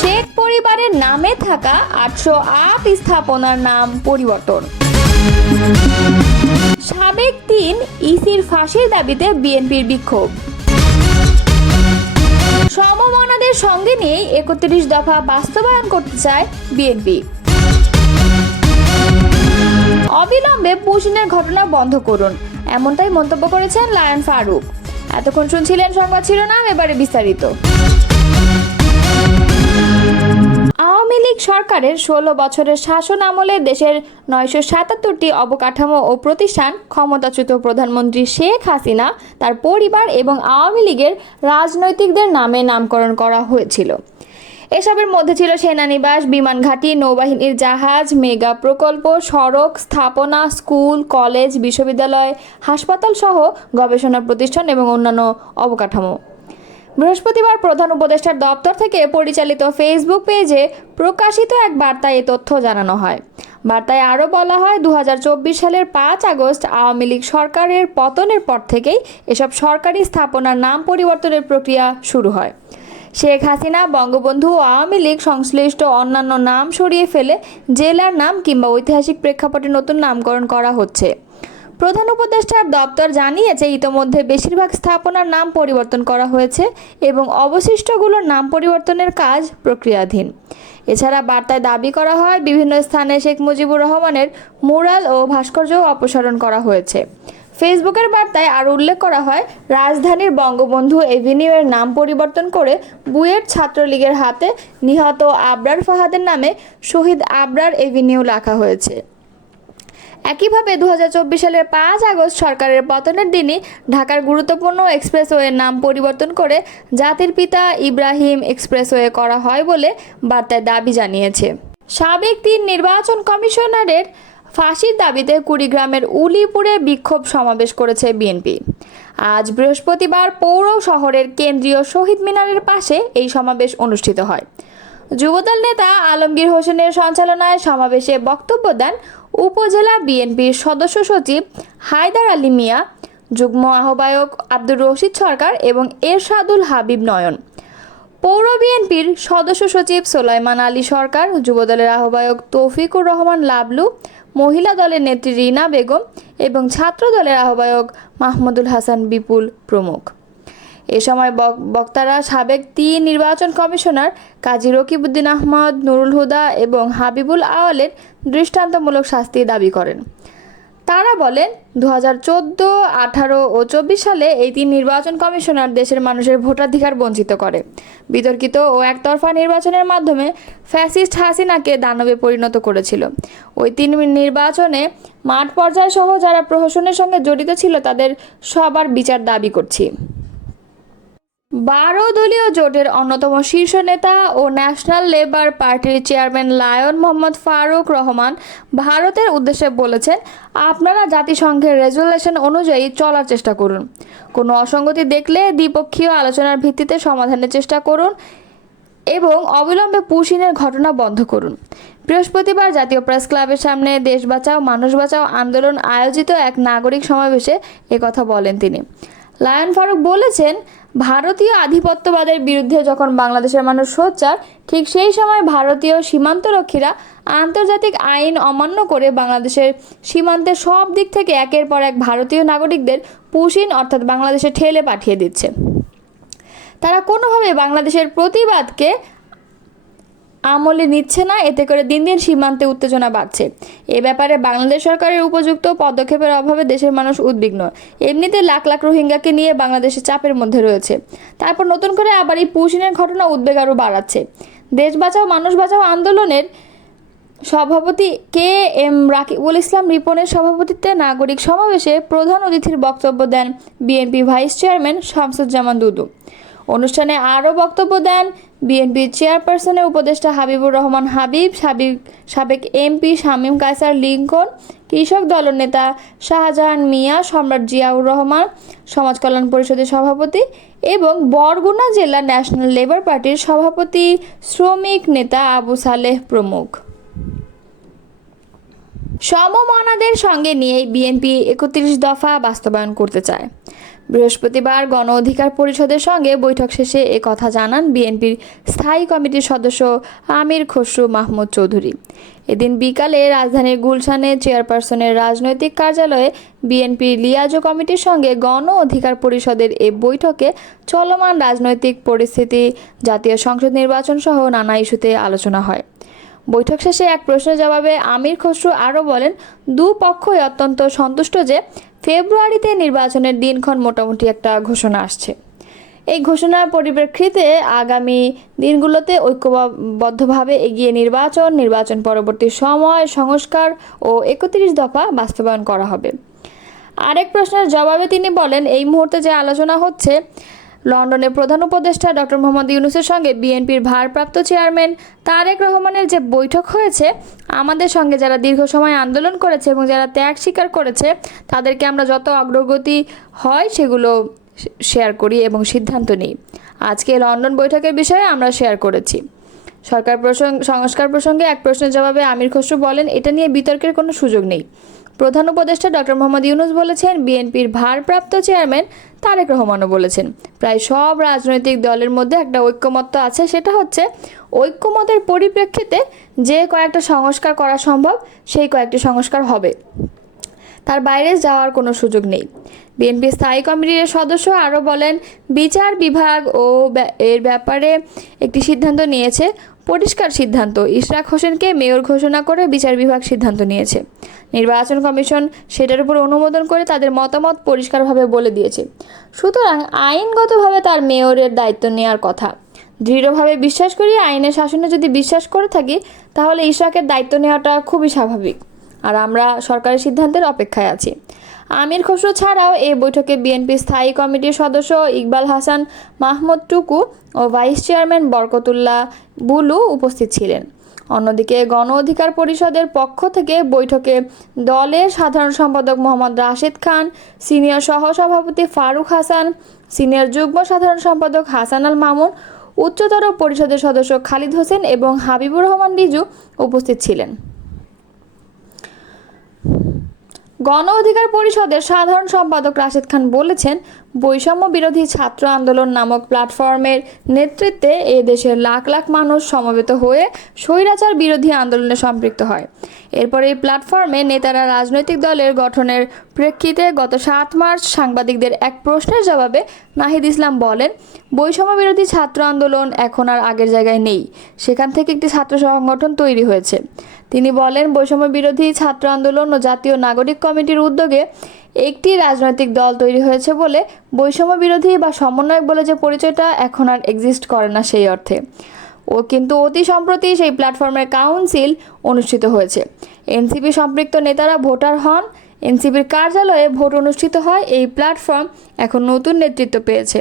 শেখ পরিবারের নামে থাকা 808 স্থাপনার নাম পরিবর্তন। সাবেক 3 ইসির ফাঁসির দাবিতে বিএনপির বিক্ষোভ। সমমনাদের সঙ্গে নিয়ে 31 দফা বাস্তবায়ন করতে চায় বিএনপি। অবিলম্বে পুশিনের ঘটনা বন্ধ করুন, এমনটাই মন্তব্য করেছেন লায়ন ফারুক। এতক্ষণ শুনছিলেন সংবাদ শিরোনাম, এবারে বিস্তারিত। আওয়ামী লীগ সরকারের 16 বছরের শাসন আমলে দেশের 977টি অবকাঠামো ও প্রতিষ্ঠান ক্ষমতাচ্যুত প্রধানমন্ত্রী শেখ হাসিনা, তার পরিবার এবং আওয়ামী লীগের রাজনৈতিকদের নামে নামকরণ করা হয়েছিল। এসবের মধ্যে ছিল সেনানিবাস, বিমান ঘাঁটি, নৌবাহিনীর জাহাজ, মেগা প্রকল্প, সড়ক, স্থাপনা, স্কুল, কলেজ, বিশ্ববিদ্যালয়, হাসপাতাল সহ গবেষণা প্রতিষ্ঠান এবং অন্যান্য অবকাঠামো। বৃহস্পতিবার প্রধান উপদেষ্টার দপ্তর থেকে পরিচালিত ফেসবুক পেজে প্রকাশিত এক বার্তায় এ তথ্য জানানো হয়। বার্তায় আরও বলা হয়, 2024 সালের 5 আগস্ট আওয়ামী লীগ সরকারের পতনের পর থেকেই এসব সরকারি স্থাপনার নাম পরিবর্তনের প্রক্রিয়া শুরু হয়। শেখ হাসিনা, বঙ্গবন্ধু ও আওয়ামী লীগ সংশ্লিষ্ট অন্যান্য নাম সরিয়ে ফেলে জেলার নাম কিংবা ঐতিহাসিক প্রেক্ষাপটে নতুন নামকরণ করা হচ্ছে। প্রধান উপদেষ্টার দপ্তর জানিয়েছে, ইতোমধ্যে বেশিরভাগ স্থাপনার নাম পরিবর্তন করা হয়েছে এবং অবশিষ্টগুলোর নাম পরিবর্তনের কাজ প্রক্রিয়াধীন। এছাড়া বার্তায় দাবি করা হয়, বিভিন্ন স্থানে শেখ মুজিবুর রহমানের মুরাল ও ভাস্কর্য অপসারণ করা হয়েছে। ফেসবুকের বার্তায় আরও উল্লেখ করা হয়, রাজধানীর বঙ্গবন্ধু এভিনিউয়ের নাম পরিবর্তন করে বুয়েট ছাত্রলীগের হাতে নিহত আবরার ফাহাদের নামে শহীদ আবরার এভিনিউ লেখা হয়েছে। একইভাবে 2024 সালের 5 আগস্ট সরকারের পতনের দিনই ঢাকার গুরুত্বপূর্ণ এক্সপ্রেসওয়ের নাম পরিবর্তন করে জাতির পিতা ইব্রাহিম এক্সপ্রেসওয়ে করা হয় বলে বার্তায় দাবি জানিয়েছে। সাবেক 3 নির্বাচন কমিশনারের ফাঁসির দাবিতে কুড়িগ্রামের উলিপুরে বিক্ষোভ সমাবেশ করেছে বিএনপি। আজ বৃহস্পতিবার পৌর শহরের কেন্দ্রীয় শহীদ মিনারের পাশে এই সমাবেশ অনুষ্ঠিত হয়। যুবদল নেতা আলমগীর হোসেনের সঞ্চালনায় সমাবেশে বক্তব্য দেন উপজেলা বিএনপির সদস্য সচিব হায়দার আলী মিয়া, যুগ্ম আহ্বায়ক আব্দুর রশিদ সরকার এবং এরশাদুল হাবিব নয়ন, পৌর বিএনপির সদস্য সচিব সোলাইমান আলী সরকার, যুবদলের আহ্বায়ক তৌফিকুর রহমান লাবলু, মহিলা দলের নেত্রী রিনা বেগম এবং ছাত্র দলের আহ্বায়ক মাহমুদুল হাসান বিপুল প্রমুখ। এ সময় বক্তারা সাবেক 3 নির্বাচন কমিশনার কাজী রকিবউদ্দিন আহমদ, নুরুল হুদা এবং হাবিবুল আওয়ালের দৃষ্টান্তমূলক শাস্তি দাবি করেন। তারা বলেন, 2014, 18 ও 24 সালে এই 3 নির্বাচন কমিশনার দেশের মানুষের ভোটাধিকার বঞ্চিত করে। বিতর্কিত ও একতরফা নির্বাচনের মাধ্যমে ফ্যাসিস্ট হাসিনাকে দানবে পরিণত করেছিল। ওই 3 নির্বাচনে মাঠ পর্যায় সহ যারা প্রহসনের সঙ্গে জড়িত ছিল তাদের সবার বিচার দাবি করছি। 12 দলীয় জোটের অন্যতম শীর্ষ নেতা ও ন্যাশনাল লেবার পার্টির চেয়ারম্যান লায়ন মোহাম্মদ ফারুক রহমান ভারতের উদ্দেশ্যে বলেছেন, আপনারা জাতিসংঘের রেজুলেশন অনুযায়ী চলার চেষ্টা করুন। কোনো অসঙ্গতি দেখলে দ্বিপক্ষীয় আলোচনার ভিত্তিতে সমাধানের চেষ্টা করুন এবং অবিলম্বে পুশিনের ঘটনা বন্ধ করুন। বৃহস্পতিবার জাতীয় প্রেস ক্লাবের সামনে দেশ বাঁচাও মানুষ বাঁচাও আন্দোলন আয়োজিত এক নাগরিক সমাবেশে একথা বলেন তিনি। লায়ন ফারুক বলেছেন, ভারতীয় আধিপত্যবাদের বিরুদ্ধে যখন বাংলাদেশের মানুষ সোচ্চার, ঠিক সেই সময় ভারতীয় সীমান্তরক্ষীরা আন্তর্জাতিক আইন অমান্য করে বাংলাদেশের সীমান্তের সব দিক থেকে একের পর এক ভারতীয় নাগরিকদের পুশিন অর্থাৎ বাংলাদেশে ঠেলে পাঠিয়ে দিচ্ছে। তারা কোনোভাবে বাংলাদেশের প্রতিবাদকে আমলে নিচ্ছে না, এতে করে দিন দিন সীমান্তে উত্তেজনা বাড়ছে। এ ব্যাপারে বাংলাদেশ সরকারের উপযুক্ত পদক্ষেপের অভাবে দেশের মানুষ উদ্বিগ্ন। এমনিতে লাখ লাখ রোহিঙ্গাকে নিয়ে বাংলাদেশে চাপের মধ্যে রয়েছে, তারপর নতুন করে আবার এই পুশিনের ঘটনা উদ্বেগ আরও বাড়াচ্ছে। দেশ বাঁচাও মানুষ বাঁচাও আন্দোলনের সভাপতি KM রাকিবুল ইসলাম রিপনের সভাপতিত্বে নাগরিক সমাবেশে প্রধান অতিথির বক্তব্য দেন বিএনপি ভাইস চেয়ারম্যান শামসুজ্জামান দুদু। অনুষ্ঠানে আরও বক্তব্য দেন বিএনপি চেয়ারপারসনের উপদেষ্টা হাবিবুর রহমান হাবিব, সাবেক MP শামীম কায়সার লিঙ্কন, কৃষক দলনেতা শাহজাহান মিয়া, সম্রাট জিয়াউর রহমান, সমাজ কল্যাণ পরিষদের সভাপতি এবং বরগুনা জেলা ন্যাশনাল লেবার পার্টির সভাপতি, শ্রমিক নেতা আবু সালেহ প্রমুখ। সমমনাদের সঙ্গে নিয়ে বিএনপি ৩১ দফা বাস্তবায়ন করতে চায়। বৃহস্পতিবার গণ অধিকার পরিষদের সঙ্গে বৈঠক শেষে এ কথা জানান বিএনপির স্থায়ী কমিটির সদস্য আমির খসরু মাহমুদ চৌধুরী। এদিন বিকালে রাজধানীর গুলশানে চেয়ারপারসনের রাজনৈতিক কার্যালয়ে বিএনপির লিয়াজো কমিটির সঙ্গে গণ অধিকার পরিষদের এ বৈঠকে চলমান রাজনৈতিক পরিস্থিতি, জাতীয় সংসদ নির্বাচন সহ নানা ইস্যুতে আলোচনা হয়। বৈঠক শেষে এক প্রশ্নের জবাবে আমির খসরু আরও বলেন, দুপক্ষই অত্যন্ত সন্তুষ্ট যে ফেব্রুয়ারিতে নির্বাচনের দিনক্ষণ মোটামুটি একটা ঘোষণা আসছে। এই ঘোষণার পরিপ্রেক্ষিতে আগামী দিনগুলোতে ঐক্যবদ্ধভাবে এগিয়ে নির্বাচন পরবর্তী সময় সংস্কার ও ৩১ দফা বাস্তবায়ন করা হবে। আরেক প্রশ্নের জবাবে তিনি বলেন, এই মুহূর্তে যে আলোচনা হচ্ছে, লন্ডনে প্রধান উপদেষ্টা ডক্টর মোহাম্মদ ইউনূসের সঙ্গে বিএনপির ভারপ্রাপ্ত চেয়ারম্যান তারেক রহমানের যে বৈঠক হয়েছে, আমাদের সঙ্গে যারা দীর্ঘ সময় আন্দোলন করেছে এবং যারা ত্যাগ স্বীকার করেছে তাদেরকে আমরা যত অগ্রগতি হয় সেগুলো শেয়ার করি এবং সিদ্ধান্ত নিই। আজকে লন্ডন বৈঠকের বিষয়ে আমরা শেয়ার করেছি। সংস্কার প্রসঙ্গে এক প্রশ্নের জবাবে আমির খসরু বলেন, এটা নিয়ে বিতর্কের কোনো সুযোগ নেই। প্রধান উপদেষ্টা ডক্টর মোহাম্মদ ইউনূস বলেছেন, বিএনপির ভারপ্রাপ্ত চেয়ারম্যান তারেক রহমানও বলেছেন, প্রায় সব রাজনৈতিক দলের মধ্যে একটা ঐক্যমত্য আছে, সেটা হচ্ছে ঐক্যমতের পরিপ্রেক্ষিতে যে কয়েকটা সংস্কার করা সম্ভব সেই কয়েকটি সংস্কার হবে, তার বাইরে যাওয়ার কোনো সুযোগ নেই। বিএনপি স্থায়ী কমিটির সদস্য আরও বলেন, বিচার বিভাগ এর ব্যাপারে একটি সিদ্ধান্ত নিয়েছে, পরিষ্কার সিদ্ধান্ত। ইশরাক হোসেনকে মেয়র ঘোষণা করে বিচার বিভাগ সিদ্ধান্ত নিয়েছে। নির্বাচন কমিশন সেটার উপর অনুমোদন করে তাদের মতামত পরিষ্কারভাবে বলে দিয়েছে। সুতরাং আইনগতভাবে তার মেয়রের দায়িত্ব নেওয়ার কথা। দৃঢ়ভাবে বিশ্বাস করি, আইনের শাসনে যদি বিশ্বাস করে থাকি, তাহলে ইশরাকের দায়িত্ব নেওয়াটা খুবই স্বাভাবিক। আর আমরা সরকারের সিদ্ধান্তের অপেক্ষায় আছি। আমির খসরু ছাড়াও এই বৈঠকে বিএনপি স্থায়ী কমিটির সদস্য ইকবাল হাসান মাহমুদ টুকু ও ভাইস চেয়ারম্যান বরকতুল্লাহ বুলু উপস্থিত ছিলেন। অন্যদিকে গণ অধিকার পরিষদের পক্ষ থেকে বৈঠকে দলের সাধারণ সম্পাদক মোহাম্মদ রাশেদ খান, সিনিয়র সহসভাপতি ফারুক হাসান, সিনিয়র যুগ্ম সাধারণ সম্পাদক হাসান আল মামুন, উচ্চতর পরিষদের সদস্য খালিদ হোসেন এবং হাবিবুর রহমান রিজু উপস্থিত ছিলেন। গণ অধিকার পরিষদের সাধারণ সম্পাদক রাশেদ খান বলেছেন, বৈষম্য বিরোধী ছাত্র আন্দোলন নামক প্ল্যাটফর্মের নেতৃত্বে এ দেশের লাখ লাখ মানুষ সমবেত হয়ে স্বৈরাচার বিরোধী আন্দোলনে সম্পৃক্ত হয়। এরপর এই প্ল্যাটফর্মে নেতারা রাজনৈতিক দলের গঠনের প্রেক্ষিতে গত ৭ মার্চ সাংবাদিকদের এক প্রশ্নের জবাবে নাহিদ ইসলাম বলেন, বৈষম্য বিরোধী ছাত্র আন্দোলন এখন আর আগের জায়গায় নেই, সেখান থেকে একটি ছাত্র সংগঠন তৈরি হয়েছে। তিনি বলেন, বৈষম্য বিরোধী ছাত্র আন্দোলন ও জাতীয় নাগরিক কমিটির উদ্যোগে একটি রাজনৈতিক দল তৈরি হয়েছে বলে বৈষম্য বিরোধী বা সমন্বয়ক বলে যে পরিচয়টা এখন আর এক্সিস্ট করে না সেই অর্থে। কিন্তু অতি সম্প্রতি সেই প্ল্যাটফর্মের কাউন্সিল অনুষ্ঠিত হয়েছে। এনসিপি সম্পৃক্ত নেতারা ভোটার হন, এনসিপির কার্যালয়ে ভোট অনুষ্ঠিত হয়। এই প্ল্যাটফর্ম এখন নতুন নেতৃত্ব পেয়েছে।